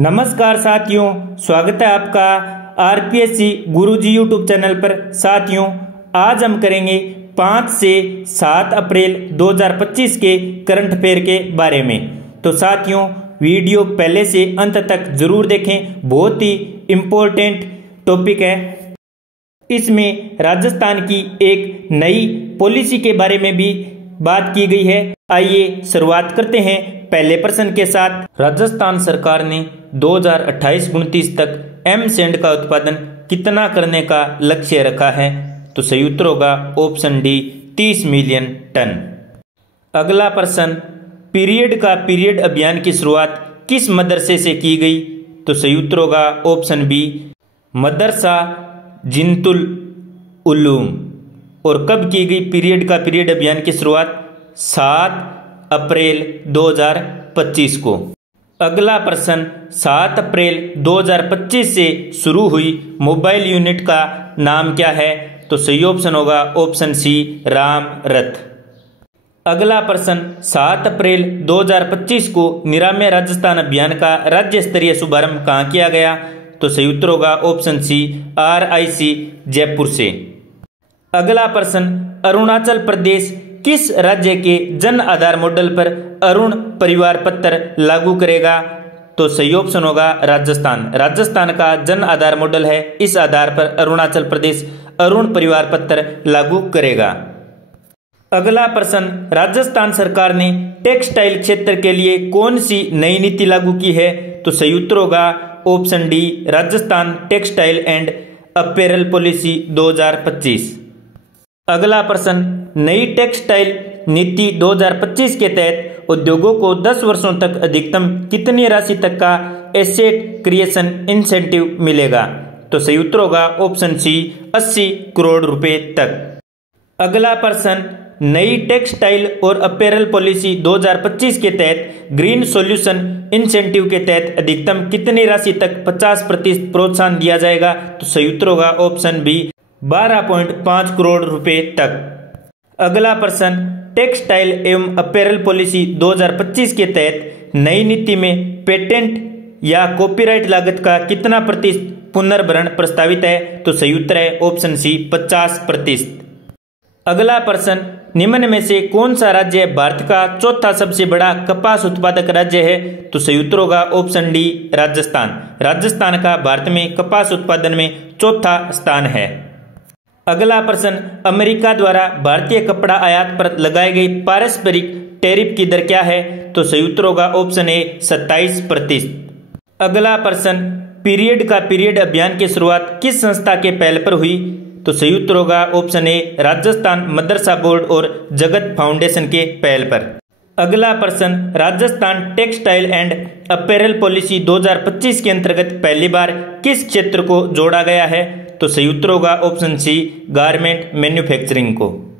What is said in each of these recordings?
नमस्कार साथियों, स्वागत है आपका आरपीएससी गुरुजी यूट्यूब चैनल पर। साथियों, आज हम करेंगे 5 से 7 अप्रैल 2025 के करंट अफेयर के बारे में। तो साथियों, वीडियो पहले से अंत तक जरूर देखें, बहुत ही इम्पोर्टेंट टॉपिक है। इसमें राजस्थान की एक नई पॉलिसी के बारे में भी बात की गई है। आइए शुरुआत करते हैं पहले प्रश्न के साथ। राजस्थान सरकार ने 2028-29 तक एम-सैंड का उत्पादन कितना करने का लक्ष्य रखा है? तो सही उत्तर होगा ऑप्शन डी, 30 मिलियन टन। अगला प्रश्न, पीरियड अभियान की शुरुआत किस मदरसे से की गई? तो सही उत्तर होगा ऑप्शन बी, मदरसा जिन्तुल उलूम। और कब की गई पीरियड अभियान की शुरुआत? 7 अप्रैल 2025 को। अगला प्रश्न, 7 अप्रैल 2025 से शुरू हुई मोबाइल यूनिट का नाम क्या है? तो सही ऑप्शन होगा ऑप्शन सी, राम रथ। अगला प्रश्न, 7 अप्रैल 2025 को निरामय राजस्थान अभियान का राज्य स्तरीय शुभारंभ कहाँ किया गया? तो सही उत्तर होगा ऑप्शन सी, RIC जयपुर से। अगला प्रश्न, अरुणाचल प्रदेश किस राज्य के जन आधार मॉडल पर अरुण परिवार पत्र लागू करेगा? तो सही ऑप्शन होगा राजस्थान। राजस्थान का जन आधार मॉडल है, इस आधार पर अरुणाचल प्रदेश अरुण परिवार पत्र लागू करेगा। अगला प्रश्न, राजस्थान सरकार ने टेक्सटाइल क्षेत्र के लिए कौन सी नई नीति लागू की है? तो सही उत्तर होगा option D, Rajasthan textile and apparel policy 2025। अगला प्रश्न, नई टेक्सटाइल नीति 2025 के तहत उद्योगों को 10 वर्षों तक अधिकतम कितनी राशि तक का एसेट क्रिएशन इंसेंटिव मिलेगा? तो सही उत्तर होगा ऑप्शन सी, 80 करोड़ रुपए तक। अगला प्रश्न, नई टेक्सटाइल और अपैरल पॉलिसी 2025 के तहत ग्रीन सॉल्यूशन इंसेंटिव के तहत अधिकतम कितनी राशि तक 50% प्रोत्साहन दिया जाएगा? तो सही उत्तर होगा ऑप्शन बी, 12.5 करोड़ रुपए तक। अगला प्रश्न, टेक्सटाइल एवं अपैरल पॉलिसी 2025 के तहत नई नीति में पेटेंट या कॉपीराइट लागत का कितना प्रतिशत पुनर्भरण प्रस्तावित है? तो सही उत्तर है ऑप्शन सी, 50%। अगला प्रश्न, निम्न में से कौन सा राज्य भारत का चौथा सबसे बड़ा कपास उत्पादक राज्य है? तो सही उत्तर होगा ऑप्शन डी, राजस्थान। राजस्थान का भारत में कपास उत्पादन में चौथा स्थान है। अगला प्रश्न, अमेरिका द्वारा भारतीय कपड़ा आयात पर लगाई गई पारस्परिक टैरिफ की दर क्या है? तो सही उत्तर होगा ऑप्शन ए, 27%। अगला प्रश्न, पीरियड अभियान की शुरुआत किस संस्था के पहल पर हुई? तो सही उत्तर होगा option A, Rajasthan Madrasa board और जगत फाउंडेशन के पहल पर। अगला प्रश्न, Rajasthan textile and apparel policy 2025 के अंतर्गत पहली बार किस क्षेत्र को जोड़ा गया है? तो सही उत्तर होगा ऑप्शन सी, गारमेंट मैन्युफैक्चरिंग को।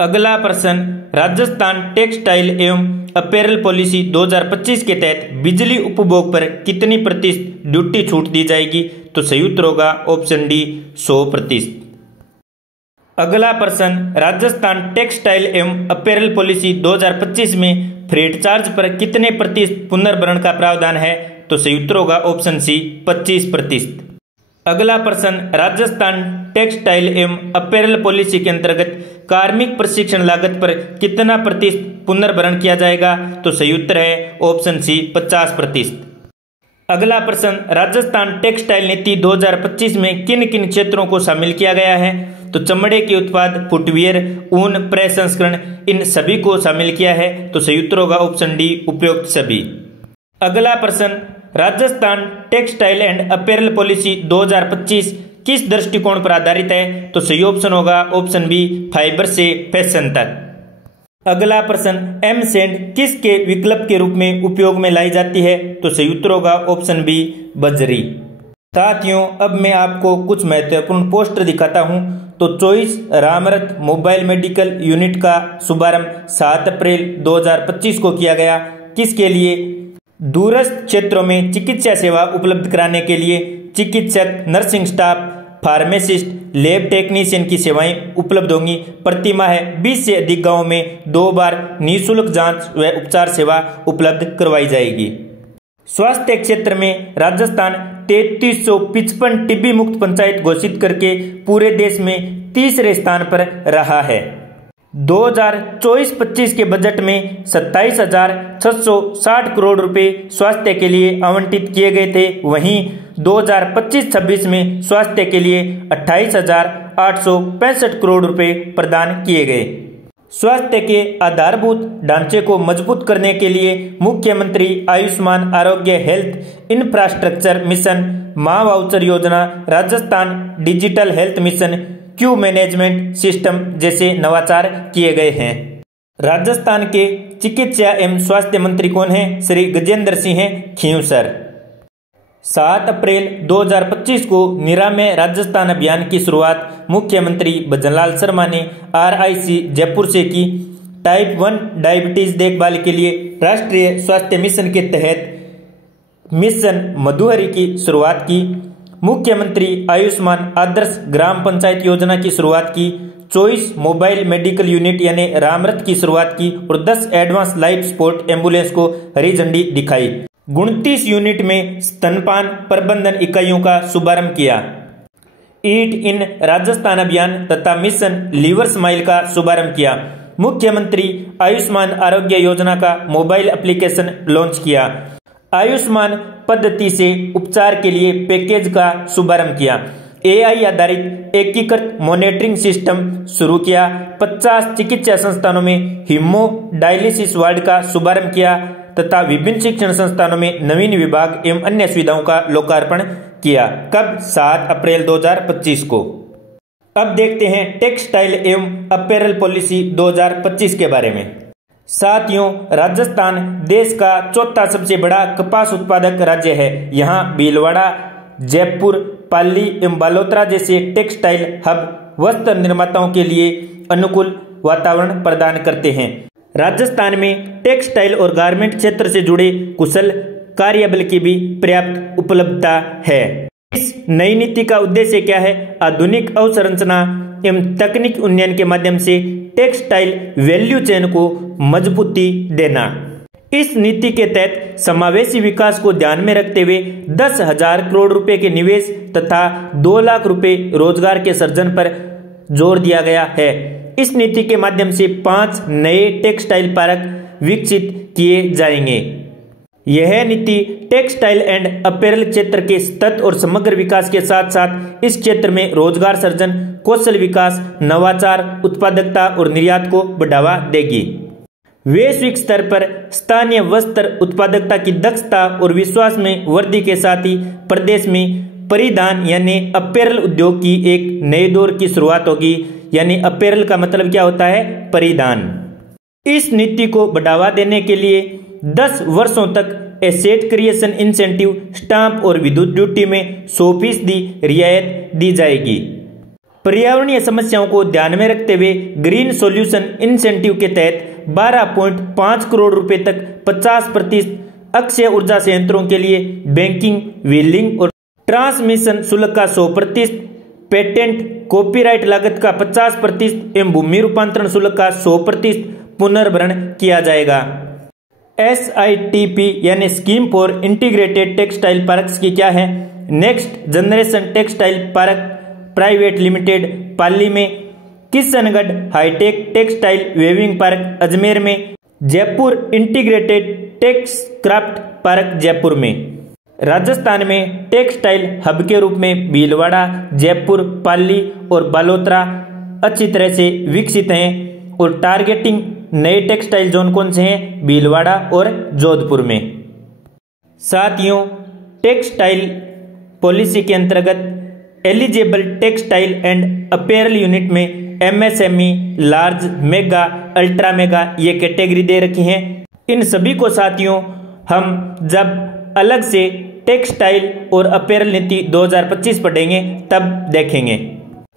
अगला प्रश्न, राजस्थान टेक्सटाइल एवं अपैरल पॉलिसी 2025 के तहत बिजली उपभोग पर कितनी प्रतिशत ड्यूटी छूट दी जाएगी? तो सही उत्तर होगा ऑप्शन डी, 100%। अगला प्रश्न, राजस्थान टेक्सटाइल एवं अपैरल पॉलिसी 2025 में फ्रेट चार्ज पर कितने प्रतिशत पुनर्भरण का प्रावधान है? तो सही उत्तर होगा ऑप्शन सी, 25%। अगला प्रश्न, राजस्थान टेक्सटाइल एवं अपैरल पॉलिसी के अंतर्गत कार्मिक प्रशिक्षण लागत पर कितना प्रतिशत पुनर्भरण किया जाएगा? तो सही उत्तर है ऑप्शन सी, 50%। अगला प्रश्न, राजस्थान टेक्सटाइल नीति 2025 में किन किन क्षेत्रों को शामिल किया गया है? तो चमड़े के उत्पाद, फुटवियर, ऊन प्रसंस्करण, इन सभी को शामिल किया है। तो सही उत्तर होगा ऑप्शन डी, उपयुक्त सभी। अगला प्रश्न, Rajasthan textile and apparel policy 2025 किस दृष्टिकोण पर आधारित है? तो सही ऑप्शन होगा ऑप्शन बी, फाइबर से फैशन तक। अगला प्रश्न, एम-सैंड किसके विकल्प के रूप में उपयोग में लाई जाती है? तो सही उत्तर होगा ऑप्शन बी, बजरी। साथियों, अब मैं आपको कुछ महत्वपूर्ण पोस्टर दिखाता हूं। तो choice Ramrath mobile medical unit का शुभारंभ 7 अप्रैल 2025 को किया गया। किसके लिए? दूरस्थ क्षेत्रों में चिकित्सा सेवा उपलब्ध कराने के लिए चिकित्सक, nursing staff, pharmacist, lab technician की सेवाएं उपलब्ध होंगी। प्रति माह 20 से अधिक गांवों में 2 बार निःशुल्क जांच व उपचार सेवा उपलब्ध करवाई जाएगी। स्वास्थ्य क्षेत्र में राजस्थान 3355 टीबी मुक्त पंचायत घोषित करके पूरे देश में तीसरे स्थान पर रहा है। 2024-25 के बजट में 27,660 करोड़ रुपए स्वास्थ्य के लिए आवंटित किए गए थे। वहीं 2025-26 में स्वास्थ्य के लिए 28,865 करोड़ रुपए प्रदान किए गए। स्वास्थ्य के आधारभूत ढांचे को मजबूत करने के लिए मुख्यमंत्री आयुष्मान आरोग्य हेल्थ इंफ्रास्ट्रक्चर मिशन, मां वाउचर योजना, Rajasthan digital health mission, Q management system जैसे नवाचार किए गए हैं। राजस्थान के चिकित्सा एवं स्वास्थ्य मंत्री कौन हैं? श्री गजेंद्र सिंह खींवसर। 7 अप्रैल 2025 को निरामय राजस्थान अभियान की शुरुआत मुख्यमंत्री भजनलाल शर्मा ने RIC जयपुर से की। टाइप 1 डायबिटीज देखभाल के लिए राष्ट्रीय स्वास्थ्य मिशन के तहत मिशन मधुहरी की शुरुआत की। मुख्यमंत्री आयुष्मान आदर्श ग्राम पंचायत योजना की शुरुआत की। 24 मोबाइल मेडिकल यूनिट यानी रामरथ की शुरुआत की और 10 एडवांस लाइफ सपोर्ट एम्बुलेंस को हरी झंडी दिखाई। 29 यूनिट में स्तनपान प्रबंधन इकाइयों का शुभारंभ किया। ईट इन राजस्थान अभियान तथा मिशन लीवर स्माइल का शुभारंभ किया। मुख्यमंत्री आयुष्मान आरोग्य योजना का मोबाइल एप्लीकेशन लॉन्च किया। आयुष्मान पद्धति से उपचार के लिए पैकेज का शुभारंभ किया। AI आधारित एकीकृत मॉनिटरिंग सिस्टम शुरू किया। 50 चिकित्सा संस्थानों में हीमो डायलिसिस वार्ड का शुभारंभ किया तथा विभिन्न शिक्षण संस्थानों में नवीन विभाग एवं अन्य सुविधाओं का लोकार्पण किया। कब? 7 अप्रैल 2025 को। अब देखते हैं टेक्सटाइल एवं अपैरल पॉलिसी 2025 के बारे में। साथियों, राजस्थान देश का चौथा सबसे बड़ा कपास उत्पादक राज्य है। यहाँ भीलवाड़ा, जयपुर, पाली एवं बालोतरा जैसे टेक्सटाइल हब वस्त्र निर्माताओं के लिए अनुकूल वातावरण प्रदान करते हैं। राजस्थान में टेक्सटाइल और गारमेंट क्षेत्र से जुड़े कुशल कार्यबल की भी पर्याप्त उपलब्धता है। इस नई नीति का उद्देश्य क्या है? आधुनिक अवसंरचना एवं तकनीक उन्नयन के माध्यम से टेक्सटाइल वैल्यू चेन को मजबूती देना। इस नीति के तहत समावेशी विकास को ध्यान में रखते हुए 10,000 करोड़ रुपए के निवेश तथा 2 लाख रुपए रोजगार के सृजन पर जोर दिया गया है। इस नीति के माध्यम से 5 नए टेक्सटाइल पार्क विकसित किए जाएंगे। यह नीति टेक्सटाइल एंड अपैरल क्षेत्र के सतत और समग्र विकास के साथ साथ इस क्षेत्र में रोजगार सृजन, कौशल विकास, नवाचार, उत्पादकता और निर्यात को बढ़ावा देगी। वैश्विक स्तर पर स्थानीय वस्त्र उत्पादकता की दक्षता और विश्वास में वृद्धि के साथ ही प्रदेश में परिधान यानी अपैरल उद्योग की एक नए दौर की शुरुआत होगी। यानी अपैरल का मतलब क्या होता है? परिधान। इस नीति को बढ़ावा देने के लिए 10 वर्षों तक एसेट क्रिएशन इंसेंटिव, स्टाम्प और विद्युत ड्यूटी में 100% रियायत दी जाएगी। पर्यावरणीय समस्याओं को ध्यान में रखते हुए ग्रीन सॉल्यूशन इंसेंटिव के तहत 12.5 करोड़ रुपए तक 50% अक्षय ऊर्जा संयंत्रों के लिए बैंकिंग, व्हीलिंग और ट्रांसमिशन शुल्क का 100%, पेटेंट कॉपीराइट लागत का 50% एवं भूमि रूपांतरण शुल्क का 100% पुनर्भरण किया जाएगा। SITP यानी scheme for integrated textile parks की क्या है? Next generation textile park private limited Pali में, Kishangarh hi tech textile weaving park Ajmer में, Jaipur integrated tex craft park Jaipur में। राजस्थान में टेक्सटाइल हब के रूप में भीलवाड़ा, जयपुर, पाली और बालोतरा अच्छी तरह से विकसित हैं और टारगेटिंग नए टेक्सटाइल जोन कौन से हैं? भीलवाड़ा और जोधपुर में। साथियों, टेक्सटाइल पॉलिसी के अंतर्गत eligible textile and apparel unit में MSME, large, mega, ultra mega ये कैटेगरी दे रखी हैं। इन सभी को साथियों हम जब अलग से टेक्सटाइल और अपैरल नीति 2025 पढ़ेंगे तब देखेंगे।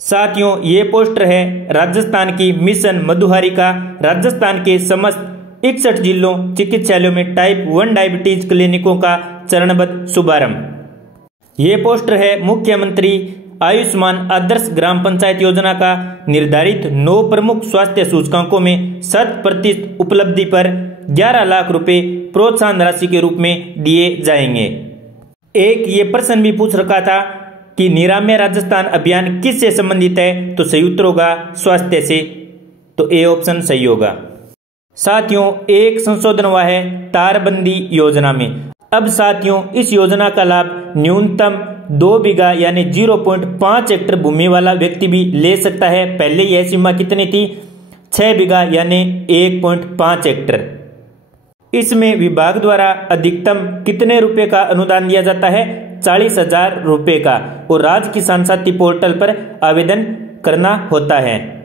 साथियों, ये पोस्टर है राजस्थान की मिशन मधुहारी का। राजस्थान के समस्त 61 जिलों चिकित्सालयों में टाइप 1 डायबिटीज क्लिनिकों का चरणबद्ध शुभारंभ। ये पोस्टर है मुख्यमंत्री आयुष्मान आदर्श ग्राम पंचायत योजना का। निर्धारित 9 प्रमुख स्वास्थ्य सूचकांकों में 100% उपलब्धि पर 11 लाख रुपए प्रोत्साहन राशि के रूप में दिए जाएंगे। एक ये प्रश्न भी पूछ रखा था कि निरामय राजस्थान अभियान किससे संबंधित है, तो सही उत्तर होगा स्वास्थ्य से, तो ए ऑप्शन सही होगा। साथियों, एक संशोधन हुआ है तारबंदी योजना में। अब साथियों, इस योजना का लाभ न्यूनतम 2 बीघा यानी 0.5 हेक्टेयर भूमि वाला व्यक्ति भी ले सकता है। पहले यह सीमा कितनी थी? 6 बीघा यानी 1.5 हेक्टेयर। इसमें विभाग द्वारा अधिकतम कितने रुपए का अनुदान दिया जाता है? 40,000 रुपए का, और राज्य किसान साथी पोर्टल पर आवेदन करना होता है।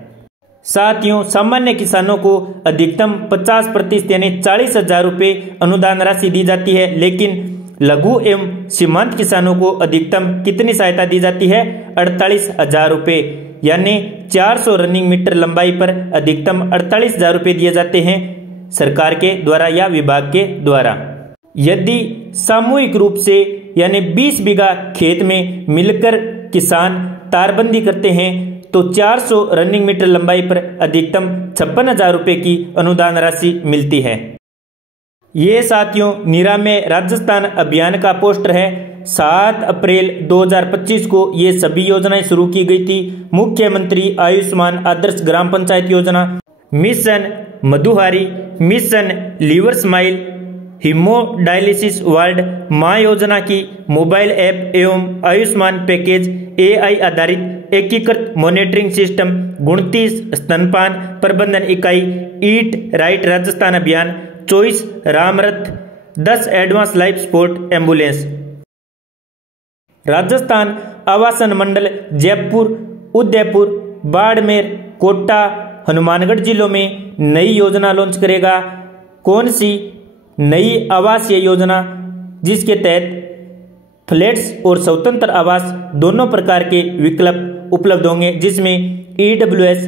साथियों, सामान्य किसानों को अधिकतम 50% यानी 40,000 रुपए अनुदान राशि दी जाती है, लेकिन लघु एवं सीमांत किसानों को अधिकतम कितनी सहायता दी जाती है? 48,000 रुपए, यानी 400 रनिंग मीटर लंबाई पर अधिकतम 48,000 रुपए दिए जाते हैं सरकार के द्वारा या विभाग के द्वारा। यदि सामूहिक रूप से यानी 20 बीघा खेत में मिलकर किसान तारबंदी करते हैं तो 400 रनिंग मीटर लंबाई पर अधिकतम 56,000 रुपए की अनुदान राशि मिलती है। ये साथियों निरामय राजस्थान अभियान का पोस्टर है। 7 अप्रैल 2025 को ये सभी योजनाएं शुरू की गई थी। मुख्यमंत्री आयुष्मान आदर्श Gram Panchayat Yojana, mission Madhuhari, mission liver smile, hemodialysis ward, Maa Yojana की मोबाइल ऐप एवं आयुष्मान पैकेज, AI आधारित एकीकृत मॉनिटरिंग सिस्टम, 29 स्तनपान प्रबंधन इकाई, ईट राइट राजस्थान अभियान, 24 Ramrath, 10 advance life support ambulance. Rajasthan आवासन मंडल जयपुर, उदयपुर, बाड़मेर, कोटा, हनुमानगढ़ जिलों में नई योजना लॉन्च करेगा। कौन सी नई आवासीय योजना? जिसके तहत फ्लैट्स और स्वतंत्र आवास दोनों प्रकार के विकल्प उपलब्ध होंगे, जिसमें EWS,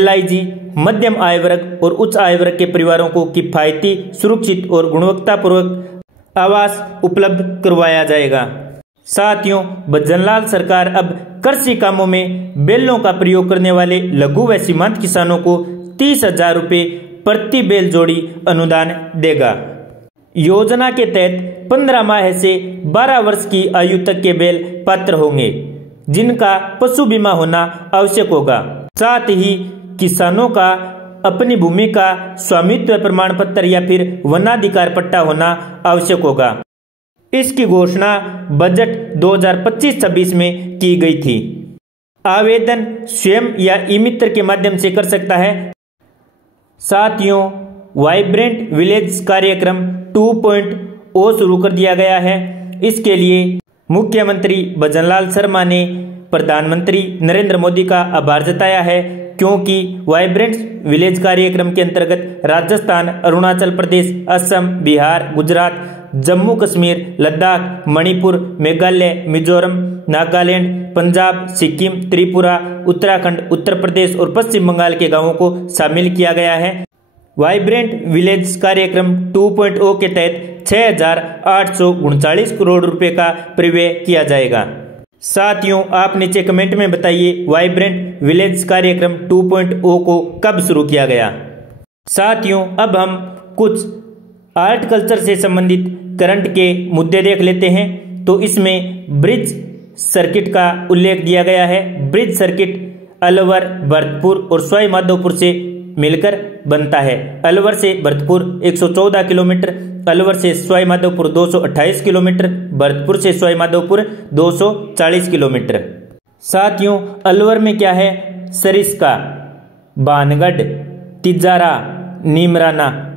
LIG, मध्यम आय वर्ग और उच्च आय वर्ग के परिवारों को किफायती, सुरक्षित और गुणवत्तापूर्वक आवास उपलब्ध करवाया जाएगा। साथियों, भजनलाल सरकार अब कृषि कामों में बैलों का प्रयोग करने वाले लघु व सीमांत किसानों को 30,000 रुपए प्रति बैल जोड़ी अनुदान देगा। योजना के तहत 15 माह से 12 वर्ष की आयु तक के बैल पात्र होंगे, जिनका पशु बीमा होना आवश्यक होगा। साथ ही किसानों का अपनी भूमि का स्वामित्व प्रमाण पत्र या फिर वनाधिकार पट्टा होना आवश्यक होगा। इसकी घोषणा बजट 2025-26 में की गई थी। आवेदन स्वयं या ई-मित्र के माध्यम से कर सकता है। साथियों, वाइब्रेंट विलेज कार्यक्रम 2.0 शुरू कर दिया गया है। इसके लिए मुख्यमंत्री भजनलाल शर्मा ने प्रधानमंत्री नरेंद्र मोदी का आभार जताया है, क्योंकि वाइब्रेंट विलेज कार्यक्रम के अंतर्गत राजस्थान, अरुणाचल प्रदेश, असम, बिहार, गुजरात, जम्मू कश्मीर, लद्दाख, मणिपुर, मेघालय, मिजोरम, नागालैंड, पंजाब, सिक्किम, त्रिपुरा, उत्तराखंड, उत्तर प्रदेश और पश्चिम बंगाल के गांवों को शामिल किया गया है। वाइब्रेंट विलेज कार्यक्रम 2.0 के तहत 6,839 करोड़ रुपए का प्रव्यय किया जाएगा। साथियों, आप नीचे कमेंट में बताइए वाइब्रेंट विलेज कार्यक्रम 2.0 को कब शुरू किया गया। साथियों, अब हम कुछ आर्ट कल्चर से संबंधित करंट के मुद्दे देख लेते हैं। तो इसमें ब्रिज सर्किट का उल्लेख दिया गया है। ब्रिज सर्किट अलवर, भरतपुर और सवाई माधोपुर से मिलकर बनता है। अलवर से भरतपुर 114 किलोमीटर, अलवर से सवाई माधोपुर 228 किलोमीटर, भरतपुर से सवाई माधोपुर 240 किलोमीटर। साथियों, अलवर में क्या है? सरिस्का, भानगढ़, तिजारा, नीमराना,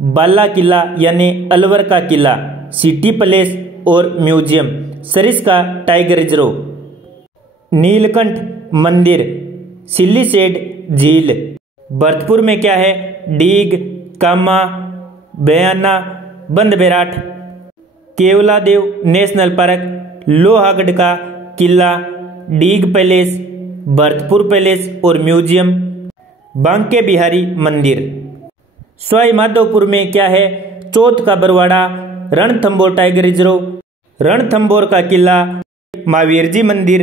बाला किला यानी अलवर का किला, सिटी पैलेस और museum, Sariska tiger reserve, Neelkanth मंदिर, सिल्लीसेड झील। भरतपुर में क्या है? डीग, कामा, बयाना, बंद बैराट, केवलादेव नेशनल पार्क, लोहागढ़ का किला, डीग पैलेस, भरतपुर पैलेस और म्यूजियम, बांके बिहारी मंदिर। सवाई माधोपुर में क्या है? चौथ का बरवाड़ा, रणथंभौर टाइगर रिजर्व, रणथंभौर का किला, महावीर जी मंदिर।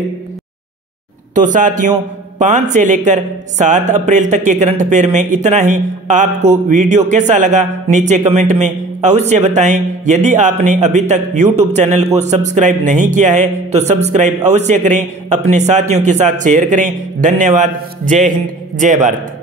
तो साथियों, 5 से लेकर 7 अप्रैल तक के करंट अफेयर में इतना ही। आपको वीडियो कैसा लगा नीचे कमेंट में अवश्य बताएं। यदि आपने अभी तक YouTube चैनल को सब्सक्राइब नहीं किया है तो सब्सक्राइब अवश्य करें, अपने साथियों के साथ शेयर करें। धन्यवाद। जय हिंद, जय भारत।